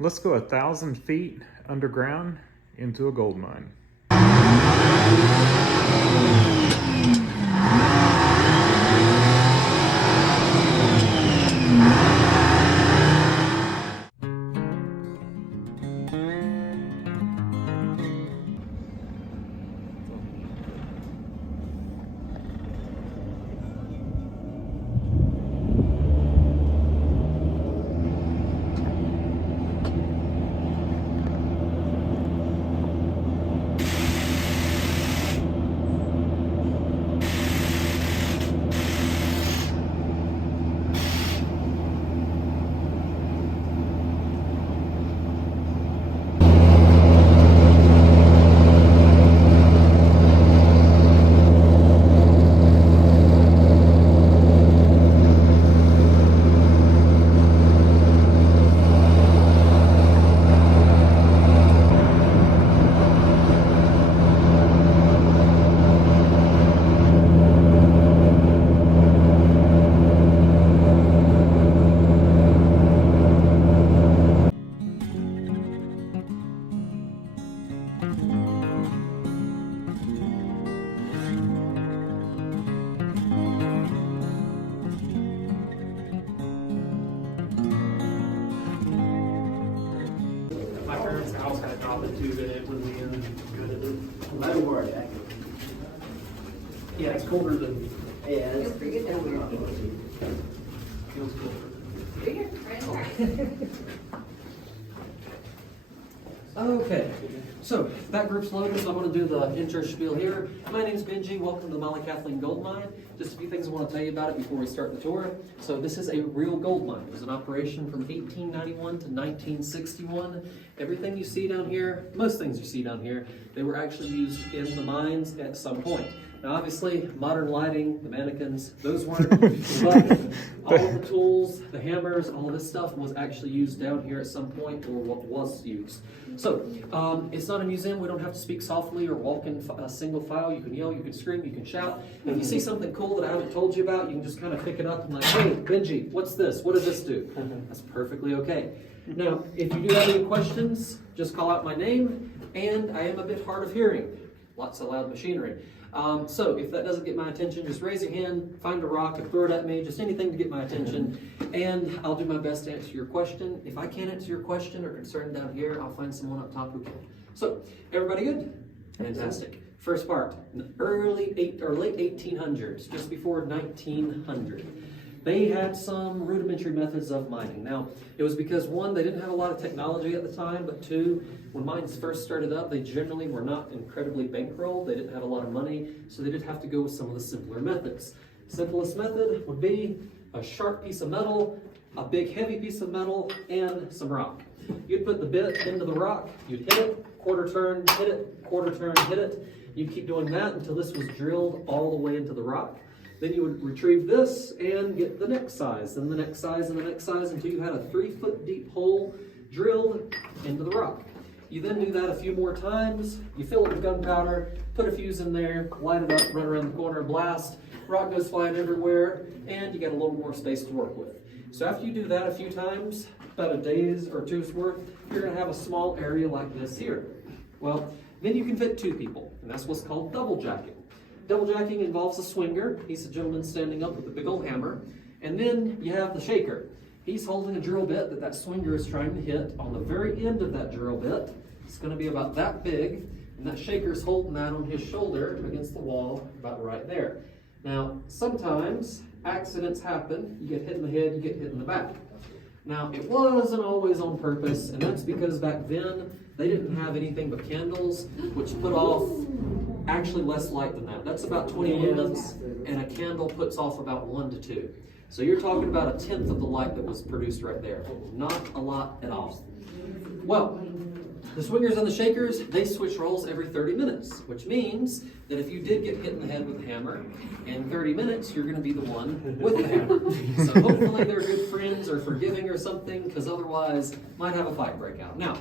Let's go 1,000 feet underground into a gold mine. My parents' house had dropped a tube in it when we gutted it. That'll work, actually. Yeah, it's colder than, Yeah, it's pretty good. feels colder. Okay, so that group's loaded, so I'm going to do the intro spiel here. My name's Benji. Welcome to the Mollie Kathleen Gold Mine. Just a few things I want to tell you about it before we start the tour. So this is a real gold mine. It was an operation from 1891 to 1961. Everything you see down here, most things you see down here, they were actually used in the mines at some point. Now obviously, modern lighting, the mannequins, those weren't, but all of the tools, the hammers, all of this stuff was actually used down here at some point, or what was used. So, it's not a museum. We don't have to speak softly or walk in a single file. You can yell, you can scream, you can shout. If you see something cool that I haven't told you about, you can just kind of pick it up and like, hey, Benji, what's this? What does this do? That's perfectly okay. Now, if you do have any questions, just call out my name, and I am a bit hard of hearing. Lots of loud machinery. So if that doesn't get my attention, just raise your hand, find a rock, and throw it at me, just anything to get my attention, and I'll do my best to answer your question. If I can't answer your question or concern down here, I'll find someone up top who can. So, everybody good? Fantastic. First part, late 1800s, just before 1900. They had some rudimentary methods of mining. Now, it was because one, they didn't have a lot of technology at the time, but two, when mines first started up, they generally were not incredibly bankrolled. They didn't have a lot of money, so they did have to go with some of the simpler methods. Simplest method would be a sharp piece of metal, a big heavy piece of metal, and some rock. You'd put the bit into the rock, you'd hit it, quarter turn, hit it, quarter turn, hit it. You'd keep doing that until this was drilled all the way into the rock. Then you would retrieve this and get the next size, and the next size, and the next size, until you had a 3-foot deep hole drilled into the rock. You then do that a few more times. You fill it with gunpowder, put a fuse in there, light it up, run around the corner, blast. Rock goes flying everywhere, and you get a little more space to work with. So after you do that a few times, about a day's or two's worth, you're going to have a small area like this here. Well, then you can fit 2 people, and that's what's called double jacking. Double jacking involves a swinger. He's a gentleman standing up with a big old hammer. And then you have the shaker. He's holding a drill bit that swinger is trying to hit. On the very end of that drill bit, it's going to be about that big, and that shaker's holding that on his shoulder against the wall about right there. Now, sometimes accidents happen. You get hit in the head, you get hit in the back. Now, it wasn't always on purpose, and that's because back then, they didn't have anything but candles, which put off actually less light than that. That's about 20 lumens, and a candle puts off about 1 to 2. So you're talking about 1/10 of the light that was produced right there. Not a lot at all. Well, the swingers and the shakers, they switch roles every 30 minutes, which means that if you did get hit in the head with a hammer, in 30 minutes, you're going to be the one with the hammer. So hopefully they're good friends or forgiving or something, because otherwise might have a fight break out. Now,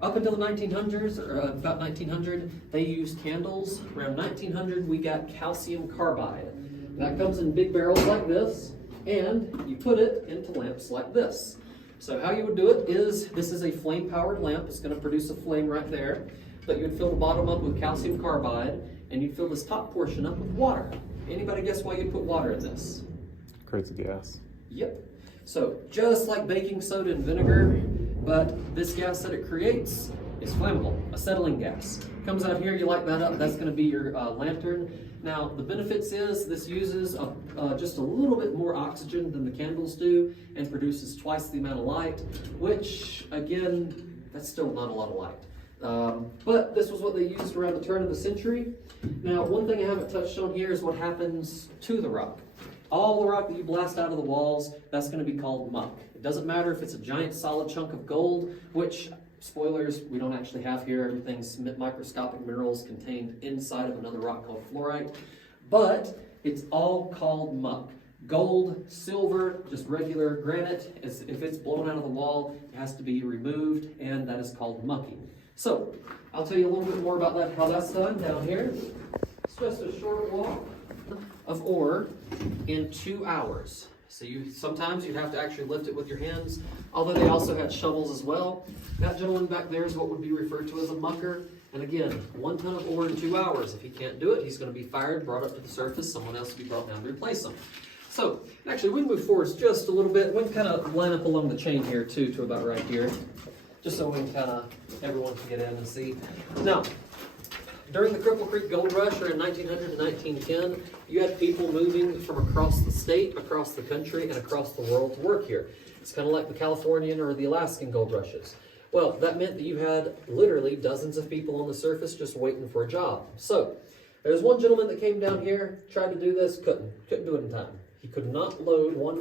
up until the 1900s, or about 1900, they used candles. Around 1900, we got calcium carbide. That comes in big barrels like this, and you put it into lamps like this. So how you would do it is, this is a flame-powered lamp. It's going to produce a flame right there. But you'd fill the bottom up with calcium carbide, and you'd fill this top portion up with water. Anybody guess why you'd put water in this? Creates a gas. Yep. So just like baking soda and vinegar, but this gas that it creates is flammable, acetylene gas. Comes out here, you light that up, that's going to be your lantern. Now the benefits is this uses just a little bit more oxygen than the candles do and produces twice the amount of light, which again, that's still not a lot of light. But this was what they used around the turn of the century. Now one thing I haven't touched on here is what happens to the rock. All the rock that you blast out of the walls, that's going to be called muck. It doesn't matter if it's a giant solid chunk of gold, which, spoilers, we don't actually have here. Everything's microscopic minerals contained inside of another rock called fluorite. But it's all called muck. Gold, silver, just regular granite, if it's blown out of the wall, it has to be removed, and that is called mucking. So, I'll tell you a little bit more about that, how that's done down here. It's just a short walk of ore in 2 hours. So sometimes you'd have to actually lift it with your hands, although they also had shovels as well. That gentleman back there is what would be referred to as a mucker. And again, 1 ton of ore in 2 hours. If he can't do it, he's going to be fired, brought up to the surface, someone else will be brought down to replace him. So, actually, we can move forwards just a little bit. We can kind of line up along the chain here, too, to about right here, just so we can kind of, everyone can get in and see. Now, during the Cripple Creek Gold Rush, or in 1900 to 1910, you had people moving from across the state, across the country, and across the world to work here. It's kind of like the Californian or the Alaskan gold rushes. Well, that meant that you had literally dozens of people on the surface just waiting for a job. So, there's one gentleman that came down here, tried to do this, couldn't do it in time. He could not load 1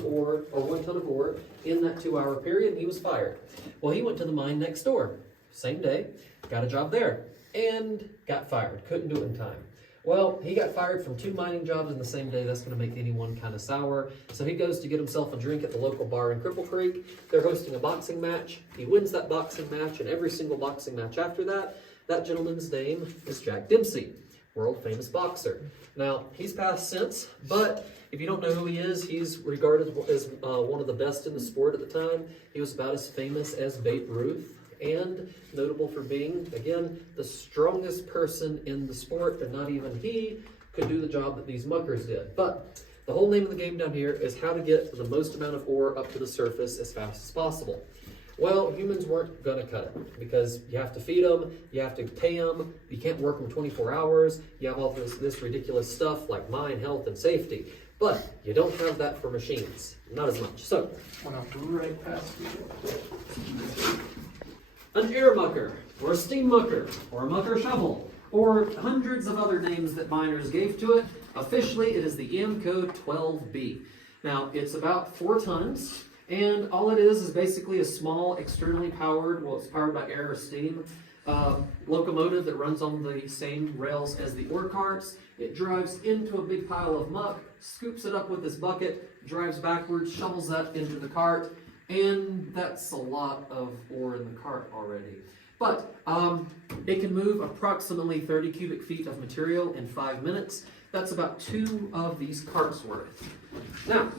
ton of ore in that 2 hour period, and he was fired. Well, he went to the mine next door, same day, got a job there, and got fired, couldn't do it in time. Well, he got fired from 2 mining jobs in the same day. That's going to make anyone kind of sour. So he goes to get himself a drink at the local bar in Cripple Creek. They're hosting a boxing match. He wins that boxing match, and every single boxing match after that, that gentleman's name is Jack Dempsey, world famous boxer. Now, he's passed since, but if you don't know who he is, he's regarded as one of the best in the sport at the time. He was about as famous as Babe Ruth, and notable for being, again, the strongest person in the sport, and not even he could do the job that these muckers did. But the whole name of the game down here is how to get the most amount of ore up to the surface as fast as possible. Well, humans weren't going to cut it because you have to feed them, you have to pay them, you can't work them 24 hours, you have all this ridiculous stuff like mine, health, and safety. But you don't have that for machines, not as much. So, right past an air mucker, or a steam mucker, or a mucker shovel, or hundreds of other names that miners gave to it. Officially, it is the M code 12B. Now, it's about 4 tons, and all it is basically a small, externally powered, well, it's powered by air or steam, locomotive that runs on the same rails as the ore carts. It drives into a big pile of muck, scoops it up with this bucket, drives backwards, shovels that into the cart, and that's a lot of ore in the cart already. But it can move approximately 30 cubic feet of material in 5 minutes. That's about 2 of these carts worth. Now,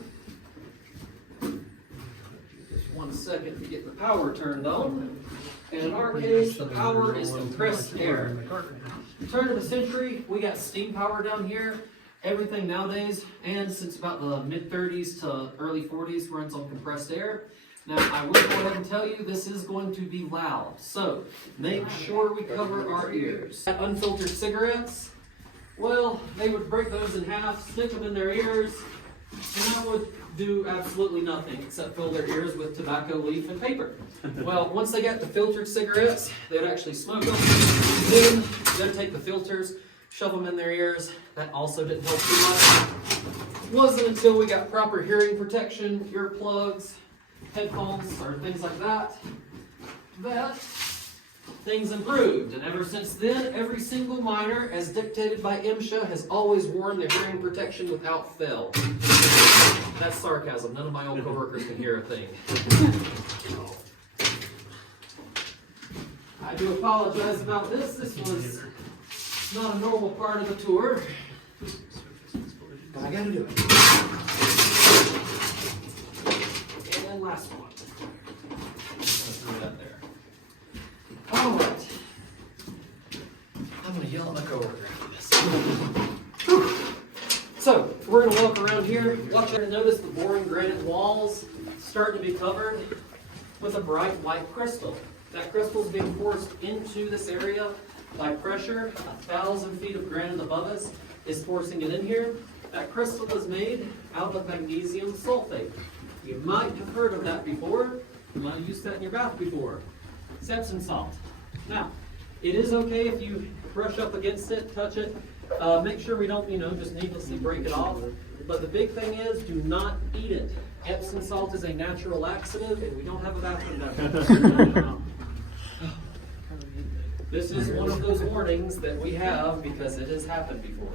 just 1 second to get the power turned on. And in our case, the power is compressed air. Turn of the century, we got steam power down here. Everything nowadays, and since about the mid-30s to early 40s, runs on compressed air. Now, I will go ahead and tell you, this is going to be loud, so make sure we cover our ears. Unfiltered cigarettes, well, they would break those in half, stick them in their ears, and that would do absolutely nothing except fill their ears with tobacco leaf and paper. Well, once they got the filtered cigarettes, they'd actually smoke them, then they'd take the filters, shove them in their ears. That also didn't help too much. It wasn't until we got proper hearing protection, earplugs, headphones, or things like that, that things improved. And ever since then, every single miner, as dictated by MSHA, has always worn their hearing protection without fail. That's sarcasm. None of my old coworkers can hear a thing. I do apologize about this. This was not a normal part of the tour, but I gotta do it. And last one. we're going to walk around here. Watch and notice the boring granite walls starting to be covered with a bright white crystal. That crystal is being forced into this area by pressure. 1,000 feet of granite above us is forcing it in here. That crystal is made out of magnesium sulfate. You might have heard of that before. You might have used that in your bath before. It's Epsom salt. Now, it is okay if you brush up against it, touch it. Make sure we don't, just needlessly break it off. But the big thing is, do not eat it. Epsom salt is a natural laxative, and we don't have a bathroom down here. This is one of those warnings that we have because it has happened before.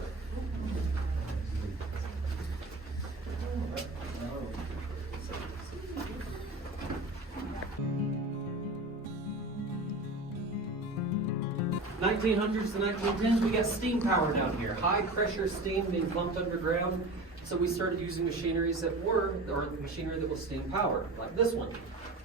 (1900s to 1910s), we got steam power down here. High pressure steam being pumped underground. So we started using machinery that was steam powered, like this one.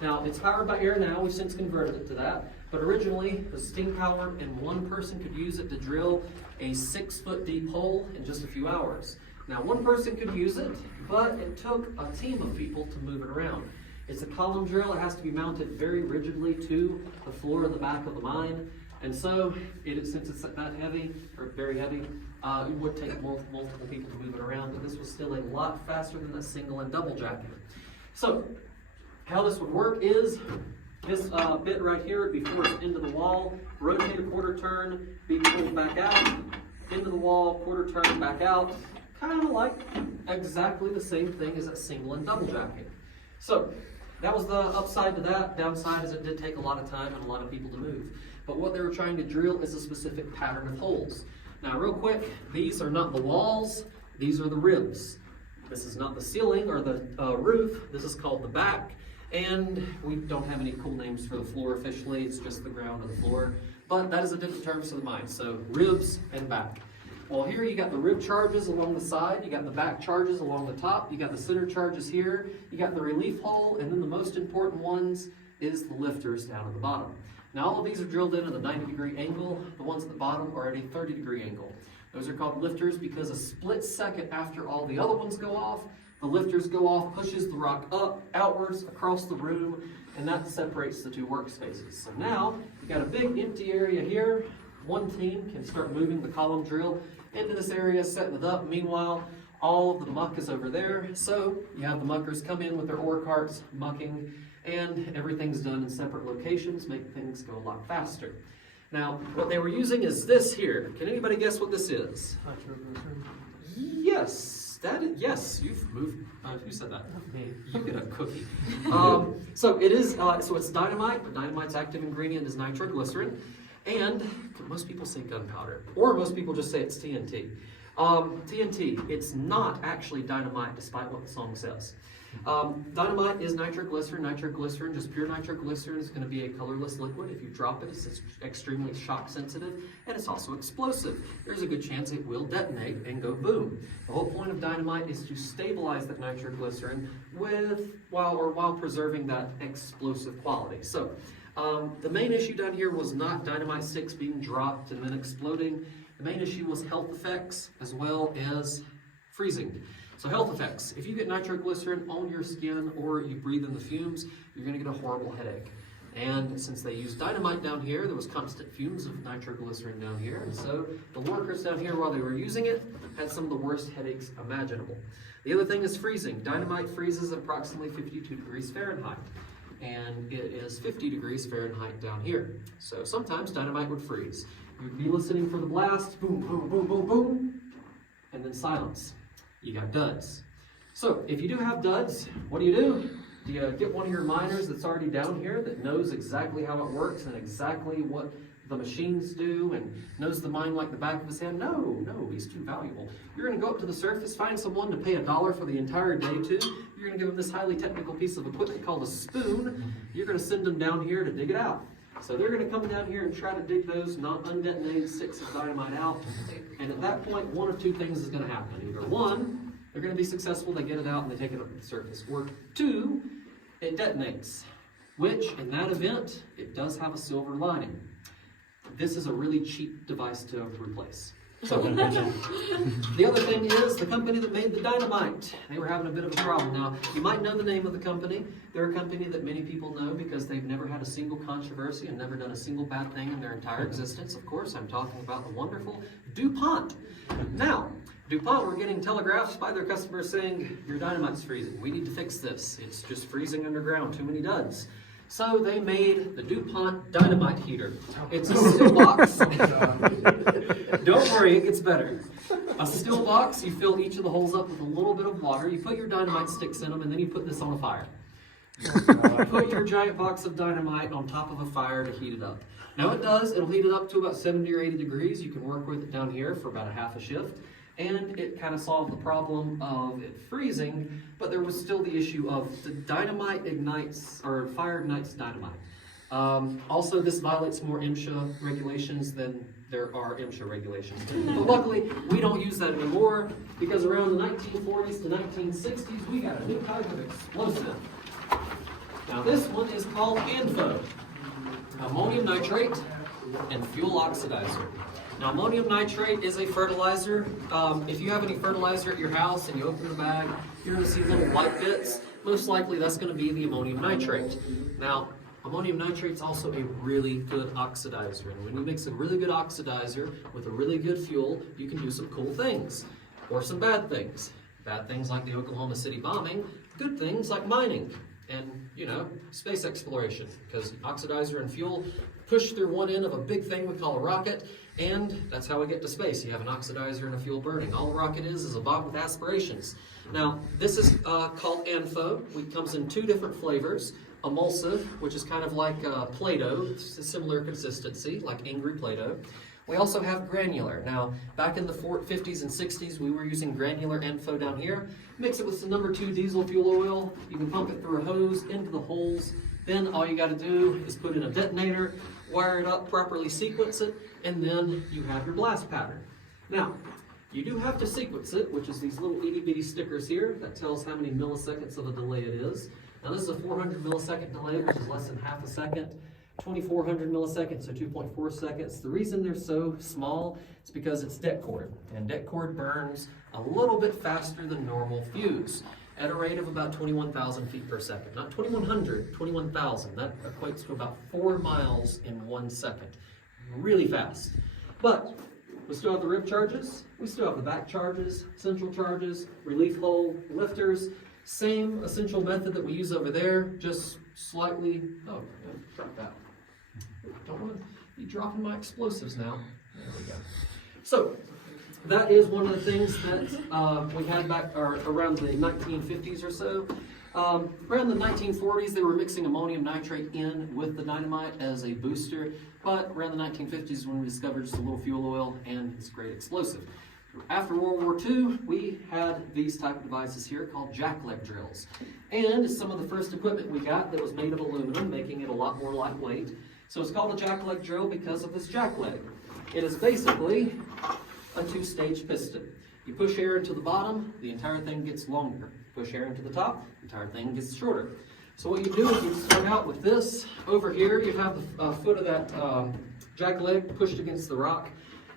Now, it's powered by air now. We've since converted it to that. But originally, it was steam powered, and one person could use it to drill a 6-foot deep hole in just a few hours. Now, one person could use it, but it took a team of people to move it around. It's a column drill. It has to be mounted very rigidly to the floor of the back of the mine. And so, since it's that heavy, or very heavy, it would take multiple people to move it around, but this was still a lot faster than the single and double jacking. So, how this would work is, this bit right here would be forced into the wall, rotate a quarter turn, be pulled back out, into the wall, quarter turn, back out, kind of like exactly the same thing as that single and double jacking. So, that was the upside to that. Downside is it did take a lot of time and a lot of people to move. But what they were trying to drill is a specific pattern of holes. Now, real quick, these are not the walls, these are the ribs. This is not the ceiling or the roof, this is called the back. And we don't have any cool names for the floor officially, it's just the ground of the floor. But that is a different term for the mine, so ribs and back. Well, here you got the rib charges along the side, you got the back charges along the top, you got the center charges here, you got the relief hole, and then the most important ones is the lifters down at the bottom. Now, all of these are drilled in at a 90-degree angle. The ones at the bottom are at a 30-degree angle. Those are called lifters because a split second after all the other ones go off, the lifters go off, pushes the rock up, outwards, across the room, and that separates the two workspaces. So now, you got a big empty area here. One team can start moving the column drill into this area, setting it up. Meanwhile, all of the muck is over there. So you have the muckers come in with their ore carts, mucking, and everything's done in separate locations, make things go a lot faster. Now, what they were using is this here. Can anybody guess what this is? Yes, yes, you've moved. Who said that? You get a cookie. So it is. So it's dynamite. The dynamite's active ingredient is nitroglycerin, and most people say gunpowder, or most people just say it's TNT. TNT. It's not actually dynamite, despite what the song says. Dynamite is nitroglycerin. Nitroglycerin, just pure nitroglycerin, is going to be a colorless liquid. If you drop it, it's extremely shock sensitive, and it's also explosive. There's a good chance it will detonate and go boom. The whole point of dynamite is to stabilize that nitroglycerin while preserving that explosive quality. So, the main issue down here was not dynamite sticks being dropped and then exploding. The main issue was health effects as well as freezing. So health effects, if you get nitroglycerin on your skin or you breathe in the fumes, you're going to get a horrible headache. And since they used dynamite down here, there was constant fumes of nitroglycerin down here. And so the workers down here, while they were using it, had some of the worst headaches imaginable. The other thing is freezing. Dynamite freezes at approximately 52 degrees Fahrenheit. And it is 50 degrees Fahrenheit down here. So sometimes dynamite would freeze. You'd be listening for the blast, boom, boom, boom, boom, boom, and then silence. You got duds. So if you do have duds, what do? Do you get one of your miners that's already down here that knows exactly how it works and exactly what the machines do and knows the mine like the back of his hand? No, he's too valuable. You're going to go up to the surface, find someone to pay $1 for the entire day to. You're going to give them this highly technical piece of equipment called a spoon. You're going to send them down here to dig it out. So they're going to come down here and try to dig those non-undetonated sticks of dynamite out. And at that point, one of two things is going to happen. Either one, they're going to be successful, they get it out and they take it up to the surface. Or two, it detonates, which in that event, it does have a silver lining. This is a really cheap device to replace. So, the other thing is the company that made the dynamite. They were having a bit of a problem. Now, you might know the name of the company. They're a company that many people know because they've never had a single controversy and never done a single bad thing in their entire existence. Of course, I'm talking about the wonderful DuPont. Now, DuPont were getting telegraphs by their customers saying, your dynamite's freezing. We need to fix this. It's just freezing underground. Too many duds. So they made the DuPont dynamite heater. It's a steel box. Don't worry, it gets better. A steel box, you fill each of the holes up with a little bit of water. You put your dynamite sticks in them, and then you put this on a fire. Put your giant box of dynamite on top of a fire to heat it up. Now it'll heat it up to about 70 or 80 degrees. You can work with it down here for about a half a shift. And it kind of solved the problem of it freezing, but there was still the issue of the dynamite ignites, or fire ignites dynamite. Also, this violates more MSHA regulations than there are MSHA regulations. But luckily, we don't use that anymore, because around the 1940s to 1960s, we got a new type of explosive. Now this one is called ANFO, ammonium nitrate and fuel oxidizer. Now, ammonium nitrate is a fertilizer. If you have any fertilizer at your house and you open the bag, you're going to see little white bits. Most likely, that's going to be the ammonium nitrate. Now, ammonium nitrate is also a really good oxidizer. And when you mix a really good oxidizer with a really good fuel, you can do some cool things. Or some bad things. Bad things like the Oklahoma City bombing. Good things like mining. And, space exploration. Because oxidizer and fuel push through one end of a big thing we call a rocket. And that's how we get to space. You have an oxidizer and a fuel burning. All a rocket is a bomb with aspirations. Now, this is called ANFO. It comes in two different flavors. Emulsive, which is kind of like Play-Doh. It's a similar consistency, like angry Play-Doh. We also have granular. Now, back in the 50s and 60s, we were using granular ANFO down here. Mix it with some number 2 diesel fuel oil. You can pump it through a hose into the holes. Then all you got to do is put in a detonator, wire it up, properly sequence it, and then you have your blast pattern. Now, you do have to sequence it, which is these little itty bitty stickers here that tells how many milliseconds of a delay it is. Now this is a 400 millisecond delay, which is less than half a second. 2400 milliseconds, so 2.4 seconds. The reason they're so small is because it's det cord, and det cord burns a little bit faster than normal fuse at a rate of about 21,000 feet per second. Not 2100, 21,000. That equates to about 4 miles in 1 second. Really fast. But we still have the rib charges, we still have the back charges, central charges, relief hole lifters. Same essential method that we use over there, just slightly, drop that. Don't want to be dropping my explosives now. There we go. So, that is one of the things that we had back around the 1950s or so. Around the 1940s, they were mixing ammonium nitrate in with the dynamite as a booster, but around the 1950s when we discovered just a little fuel oil and this great explosive. After World War II, we had these type of devices here called Jackleg drills. And some of the first equipment we got that was made of aluminum, making it a lot more lightweight. So it's called a Jackleg drill because of this jackleg. It is basically a 2-stage piston. You push air into the bottom, the entire thing gets longer. Push air into the top, the entire thing gets shorter. So what you do is you start out with this. Over here, you have the foot of that jackleg pushed against the rock,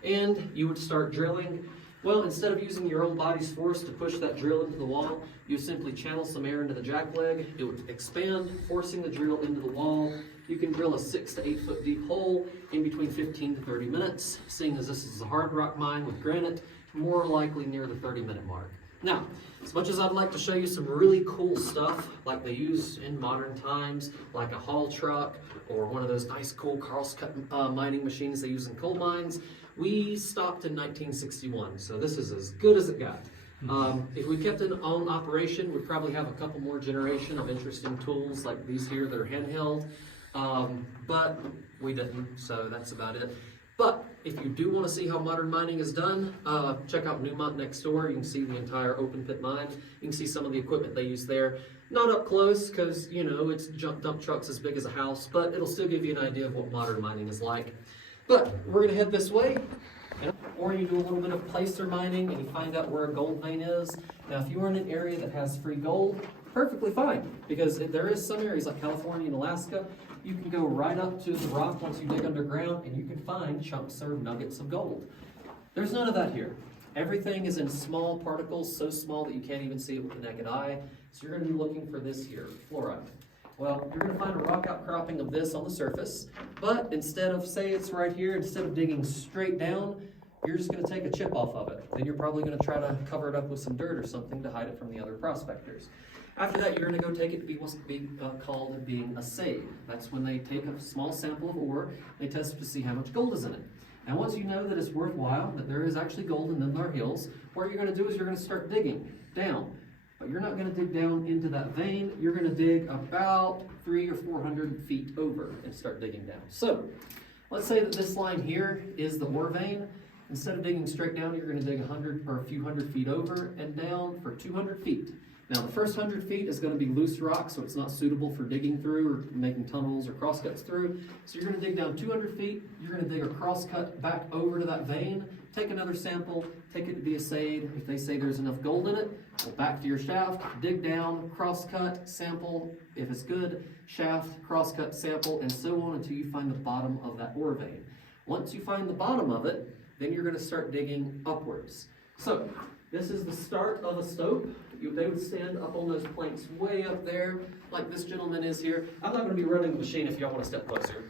and you would start drilling. Well, instead of using your own body's force to push that drill into the wall, you simply channel some air into the jackleg. It would expand, forcing the drill into the wall. You can drill a 6 to 8 foot deep hole in between 15 to 30 minutes. Seeing as this is a hard rock mine with granite, more likely near the 30-minute mark. Now, as much as I'd like to show you some really cool stuff like they use in modern times, like a haul truck or one of those nice cool Carlscut mining machines they use in coal mines, we stopped in 1961, so this is as good as it got. If we kept it on operation, we'd probably have a couple more generation of interesting tools like these here that are handheld, but we didn't, so that's about it. But if you do want to see how modern mining is done, check out Newmont next door. You can see the entire open pit mine. You can see some of the equipment they use there. Not up close because, it's dump trucks as big as a house, but it'll still give you an idea of what modern mining is like. But we're going to head this way, or you do a little bit of placer mining and you find out where a gold vein is. Now, if you're in an area that has free gold, perfectly fine, because there is some areas like California and Alaska, you can go right up to the rock once you dig underground and you can find chunks or nuggets of gold. There's none of that here. Everything is in small particles, so small that you can't even see it with the naked eye. So you're going to be looking for this here, fluoride. Well, you're going to find a rock outcropping of this on the surface, but instead of, say it's right here, instead of digging straight down, you're just going to take a chip off of it. Then you're probably going to try to cover it up with some dirt or something to hide it from the other prospectors. After that, you're going to go take it to be what's called being assayed. That's when they take a small sample of ore, they test to see how much gold is in it. And once you know that it's worthwhile, that there is actually gold in them hills, what you're going to do is you're going to start digging down. But you're not going to dig down into that vein. You're going to dig about 300 or 400 feet over and start digging down. So let's say that this line here is the ore vein. Instead of digging straight down, you're going to dig 100 or a few hundred feet over and down for 200 feet. Now the first 100 feet is going to be loose rock, so it's not suitable for digging through or making tunnels or crosscuts through. So you're going to dig down 200 feet, you're going to dig a crosscut back over to that vein, take another sample, take it to be assayed. If they say there's enough gold in it, go back to your shaft, dig down, crosscut, sample. If it's good, shaft, crosscut, sample, and so on until you find the bottom of that ore vein. Once you find the bottom of it, then you're going to start digging upwards. So this is the start of a stope. They would stand up on those planks way up there, like this gentleman is here. I'm not going to be running the machine if y'all want to step closer.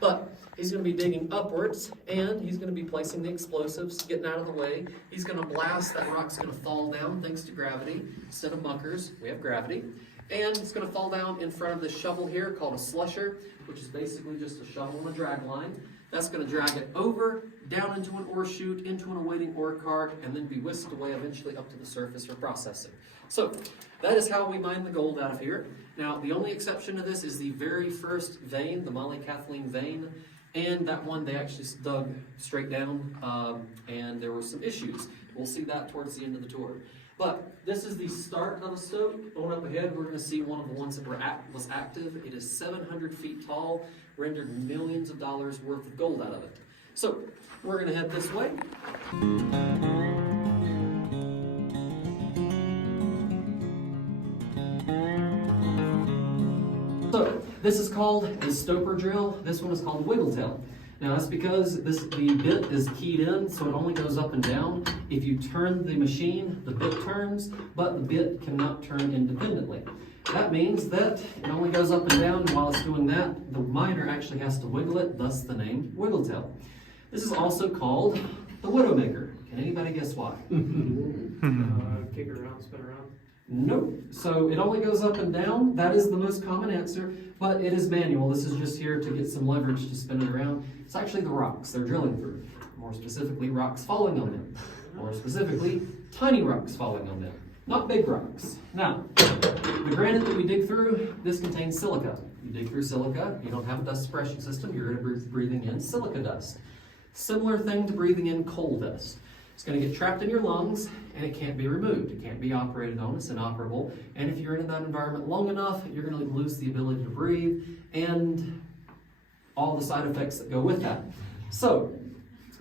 But he's going to be digging upwards, and he's going to be placing the explosives, getting out of the way. He's going to blast. That rock's going to fall down thanks to gravity. Instead of muckers, we have gravity. And it's going to fall down in front of this shovel here called a slusher, which is basically just a shovel and a drag line. That's going to drag it over, down into an ore chute, into an awaiting ore cart, and then be whisked away eventually up to the surface for processing. So that is how we mine the gold out of here. Now, the only exception to this is the very first vein, the Mollie Kathleen vein, and that one they actually dug straight down, and there were some issues. We'll see that towards the end of the tour. But this is the start of a stope. Going up ahead, we're going to see one of the ones that was active. It is 700 feet tall, rendered millions of dollars worth of gold out of it. So we're going to head this way. So this is called a stoper drill. This one is called a wiggle tail. Now that's because the bit is keyed in, so it only goes up and down. If you turn the machine, the bit turns, but the bit cannot turn independently. That means that it only goes up and down, and while it's doing that, the miner actually has to wiggle it, thus the name wiggle tail. This is also called the widowmaker. Can anybody guess why? Kick it around, spin around. Nope. So it only goes up and down. That is the most common answer, but it is manual. This is just here to get some leverage to spin it around. It's actually the rocks they're drilling through. More specifically, rocks falling on them. More specifically, tiny rocks falling on them, not big rocks. Now, the granite that we dig through, this contains silica. You dig through silica, you don't have a dust suppression system, you're going to be breathing in silica dust. Similar thing to breathing in coal dust. It's going to get trapped in your lungs, and it can't be removed. It can't be operated on. It's inoperable. And if you're in that environment long enough, you're going to lose the ability to breathe and all the side effects that go with that. So,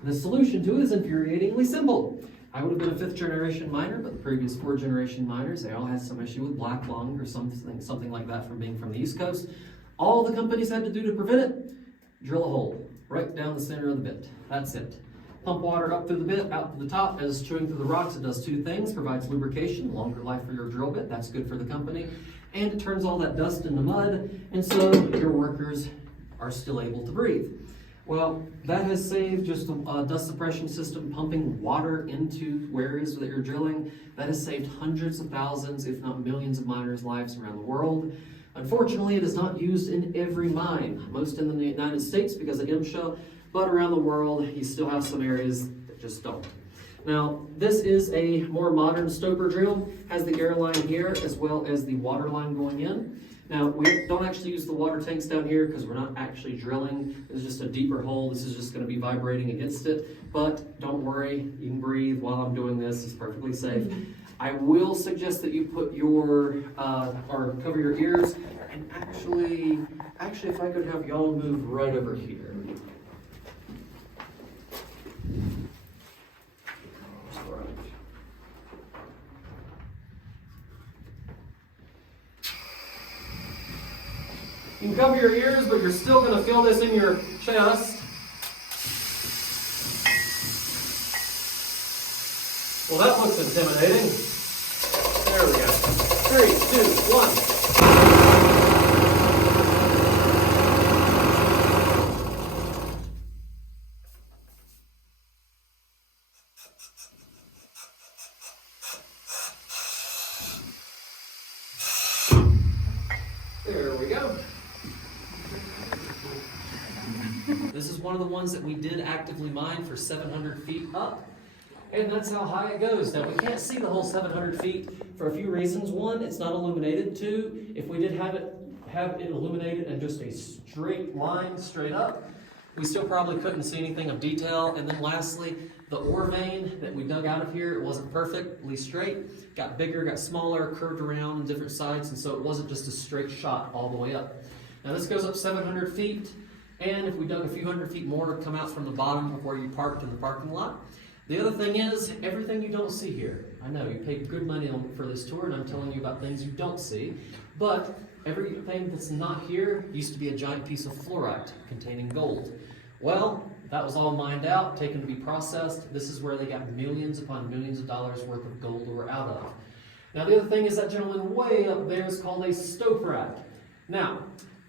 the solution to it is infuriatingly simple. I would have been a 5th generation miner, but the previous 4 generation miners, they all had some issue with black lung or something like that from being from the East Coast. All the companies had to do to prevent it, drill a hole right down the center of the bit. That's it. Pump water up through the bit, out to the top. As it's chewing through the rocks, it does 2 things. Provides lubrication, longer life for your drill bit. That's good for the company. And it turns all that dust into mud, and so your workers are still able to breathe. Well, that has saved just a dust suppression system pumping water into where it is that you're drilling. That has saved hundreds of thousands, if not millions of miners' lives around the world. Unfortunately, it is not used in every mine. Most in the United States because of MSHA, but around the world, you still have some areas that just don't. Now, this is a more modern stoper drill. Has the air line here as well as the water line going in. Now, we don't actually use the water tanks down here because we're not actually drilling. It's just a deeper hole. This is just going to be vibrating against it. But don't worry, you can breathe while I'm doing this. It's perfectly safe. I will suggest that you put your, or cover your ears. And actually, if I could have y'all move right over here. You can cover your ears, but you're still going to feel this in your chest. Well, that looks intimidating. There we go. 3, 2, 1. There we go. This is one of the ones that we did actively mine for 700 feet up. And that's how high it goes. Now, we can't see the whole 700 feet for a few reasons. One, it's not illuminated. Two, if we did have it illuminated and just a straight line straight up, we still probably couldn't see anything of detail. And then lastly, the ore vein that we dug out of here, it wasn't perfectly straight. Got bigger, got smaller, curved around on different sides, and so it wasn't just a straight shot all the way up. Now this goes up 700 feet, and if we dug a few hundred feet more, it'd come out from the bottom of where you parked in the parking lot. The other thing is, everything you don't see here. I know, you paid good money for this tour, and I'm telling you about things you don't see, but everything that's not here used to be a giant piece of fluorite containing gold. Well, that was all mined out, taken to be processed. This is where they got millions upon millions of dollars worth of gold ore out of. Now, the other thing is that gentleman way up there is called a stope rat. Now,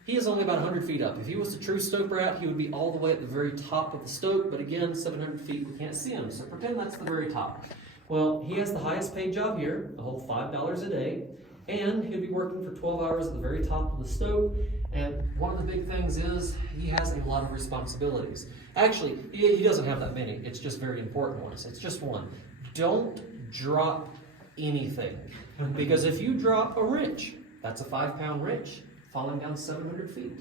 he is only about 100 feet up. If he was a true stope rat, he would be all the way at the very top of the stope, but again, 700 feet, we can't see him, so pretend that's the very top. Well, he has the highest paid job here, a whole $5 a day, and he'll be working for 12 hours at the very top of the stope, and one of the big things is he has a lot of responsibilities. Actually, he doesn't have that many, it's just very important ones. It's just one. Don't drop anything, because if you drop a wrench, that's a 5-pound wrench, falling down 700 feet.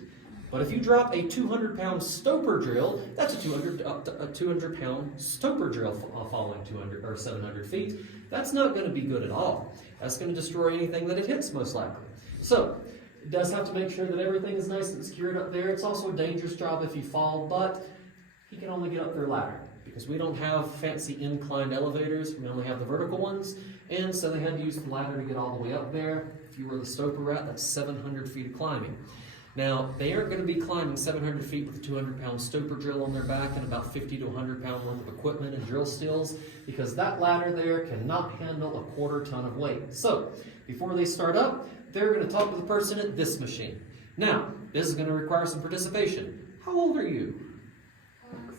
But if you drop a 200-pound stoper drill, that's a 200-pound stoper drill falling 200 or 700 feet. That's not going to be good at all. That's going to destroy anything that it hits, most likely. So, it does have to make sure that everything is nice and secured up there. It's also a dangerous job if you fall, but he can only get up their ladder because we don't have fancy inclined elevators. We only have the vertical ones, and so they had to use the ladder to get all the way up there. If you were the stoper rat, that's 700 feet of climbing. Now, they aren't going to be climbing 700 feet with a 200-pound stoper drill on their back and about 50 to 100-pound worth of equipment and drill steels, because that ladder there cannot handle a quarter-ton of weight. So, before they start up, they're going to talk to the person at this machine. Now, this is going to require some participation. How old are you?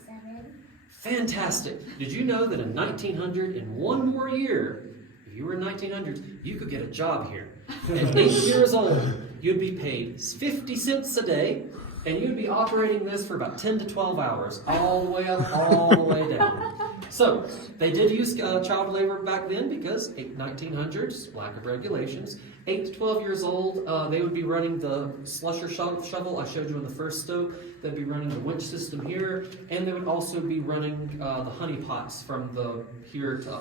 7. Fantastic. Did you know that in 1900, in one more year, if you were in 1900, you could get a job here. At 8 years old, you'd be paid 50 cents a day, and you'd be operating this for about 10 to 12 hours, all the way up, all the way down. So, they did use child labor back then because 1900s, lack of regulations. 8 to 12 years old, they would be running the slusher shovel I showed you in the first stope. They'd be running the winch system here, and they would also be running the honey pots from the here to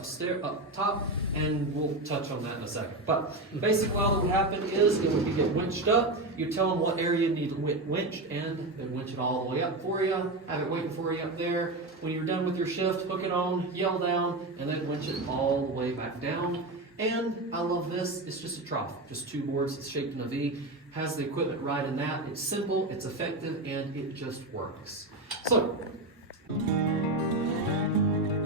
up top, and we'll touch on that in a second. But basically what would happen is it would be get winched up. You tell them what area you need winched, and they'd winch it all the way up for you, have it waiting for you up there. When you're done with your shift, hook it on, yell down, and then winch it all the way back down. And I love this, it's just a trough, just 2 boards, it's shaped in a V, has the equipment right in that. It's simple, it's effective, and it just works. So,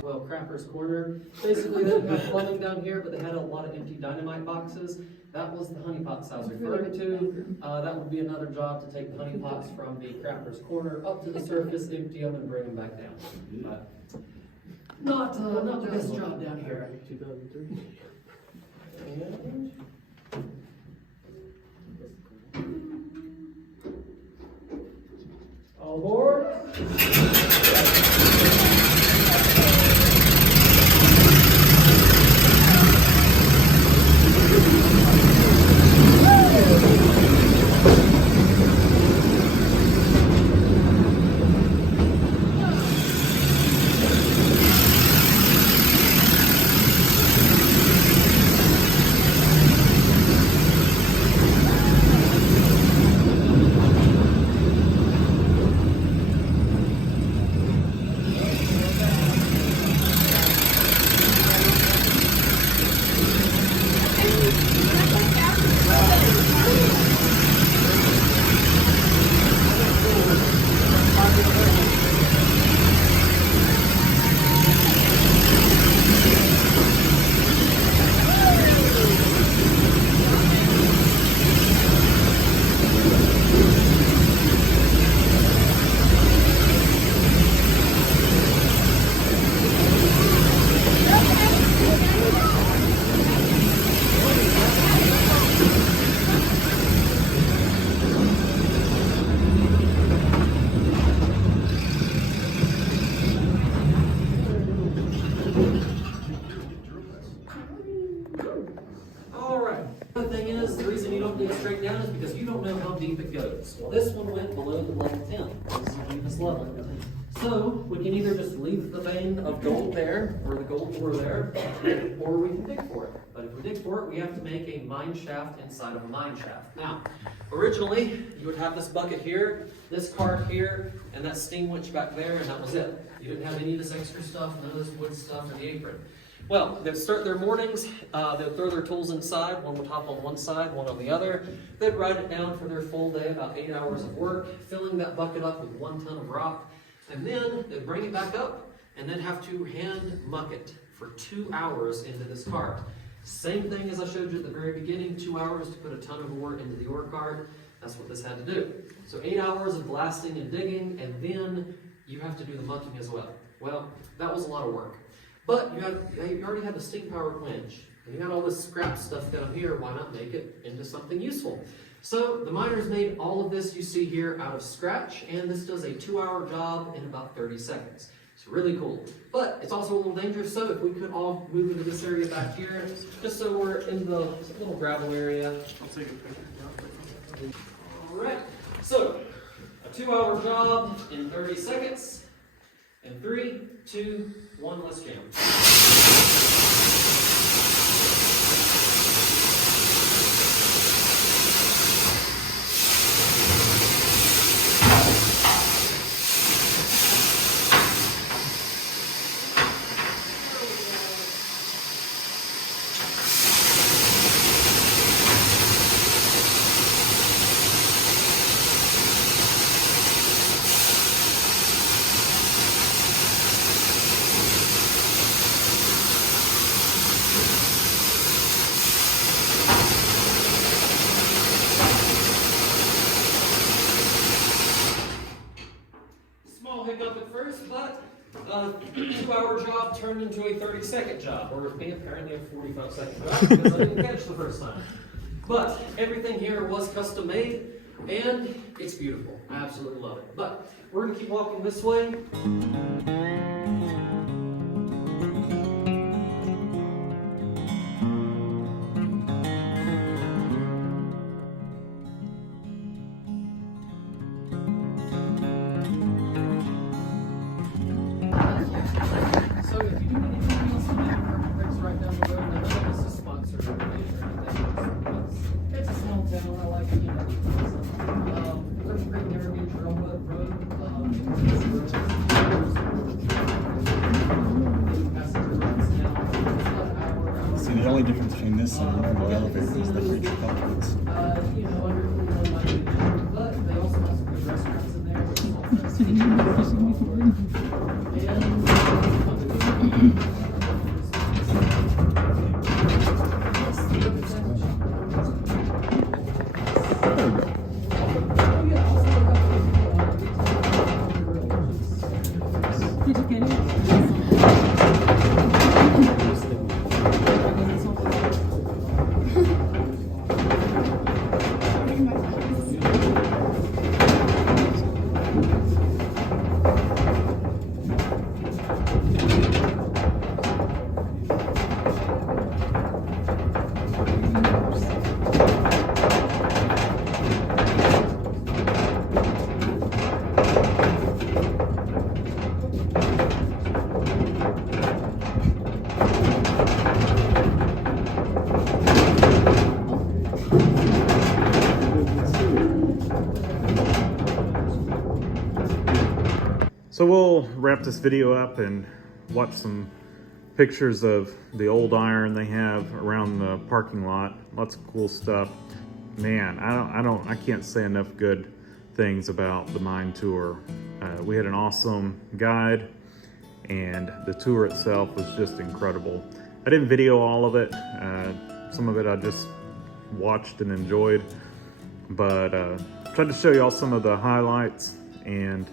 well, Crapper's Corner, basically they had plumbing down here, but they had a lot of empty dynamite boxes. That was the honey pots I was referring to. That would be another job to take the honey pots from the Crapper's Corner up to the surface, empty them, and bring them back down. But not the best job down here. 2003. All aboard. surface. Well, this one went below the level 10. This is the deepest level. So we can either just leave the vein of gold there, or the gold ore there, or we can dig for it. But if we dig for it, we have to make a mine shaft inside of a mine shaft. Now, originally, you would have this bucket here, this cart here, and that steam winch back there, and that was it. You didn't have any of this extra stuff, none of this wood stuff in the apron. Well, they'd start their mornings, they'd throw their tools inside, one would hop on one side, one on the other. They'd ride it down for their full day, about 8 hours of work, filling that bucket up with 1 ton of rock. And then they'd bring it back up and then have to hand muck it for 2 hours into this cart. Same thing as I showed you at the very beginning, 2 hours to put a ton of ore into the ore cart. That's what this had to do. So 8 hours of blasting and digging, and then you have to do the mucking as well. Well, that was a lot of work. But you already had the steam powered winch, and you got all this scrap stuff down here. Why not make it into something useful? So the miners made all of this you see here out of scratch, and this does a 2-hour job in about 30 seconds. It's really cool, but it's also a little dangerous. So if we could all move into this area back here, just so we're in the little gravel area. I'll take a picture. All right, so a 2-hour job in 30 seconds. In 3, 2, 1, let's jam. Hiccup at first, but a 2-hour job turned into a 30-second job, or with me apparently a 45-second job because I didn't catch the first time. But everything here was custom made, and it's beautiful. I absolutely love it. But we're going to keep walking this way. So if you do anything else to make Cripple Creek's right down the road, and I know this is sponsored or anything. It's a small town. I like it. Cripple Creek never be a trail road. See, the only difference between this and a normal elevator is the reach comforts. You know, under one might be different, but they also have some good restaurants in there. Did you get it? So we'll wrap this video up and watch some pictures of the old iron they have around the parking lot. Lots of cool stuff. Man, I can't say enough good things about the mine tour. We had an awesome guide, and the tour itself was just incredible. I didn't video all of it. Some of it I just watched and enjoyed, but tried to show you all some of the highlights. And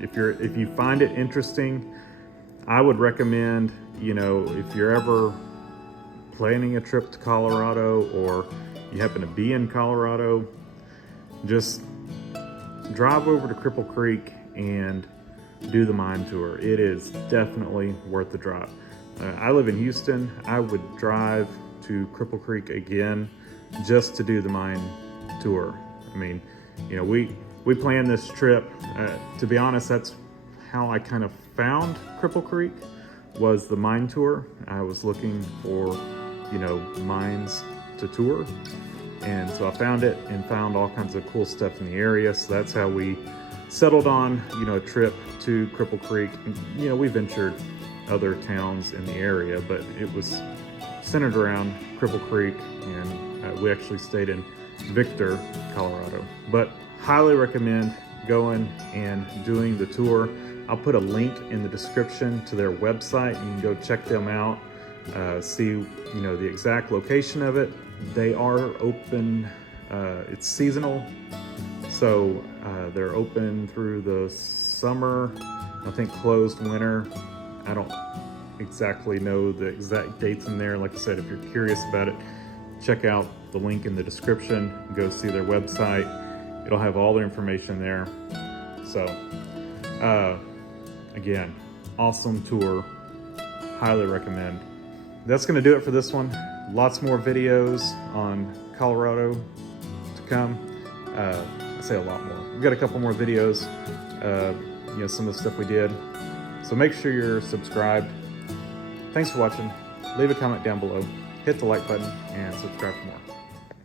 if you find it interesting, I would recommend, you know, if you're ever planning a trip to Colorado or you happen to be in Colorado, just drive over to Cripple Creek and do the mine tour. It is definitely worth the drive. I live in Houston. I would drive to Cripple Creek again just to do the mine tour. I mean, you know, we planned this trip. To be honest, that's how I kind of found Cripple Creek, was the mine tour. I was looking for, you know, mines to tour. And so I found it and found all kinds of cool stuff in the area. So that's how we settled on, you know, a trip to Cripple Creek. You know, we ventured other towns in the area, but it was centered around Cripple Creek, and we actually stayed in Victor, Colorado. But highly recommend going and doing the tour. I'll put a link in the description to their website. You can go check them out, see, you know, the exact location of it. They are open, it's seasonal, so they're open through the summer, I think closed winter. I don't exactly know the exact dates in there. Like I said, if you're curious about it, check out the link in the description, go see their website. It'll have all their information there. So, again, awesome tour, highly recommend. That's gonna do it for this one. Lots more videos on Colorado to come. I say a lot more. We've got a couple more videos, you know, some of the stuff we did. So make sure you're subscribed. Thanks for watching. Leave a comment down below. Hit the like button and subscribe for more.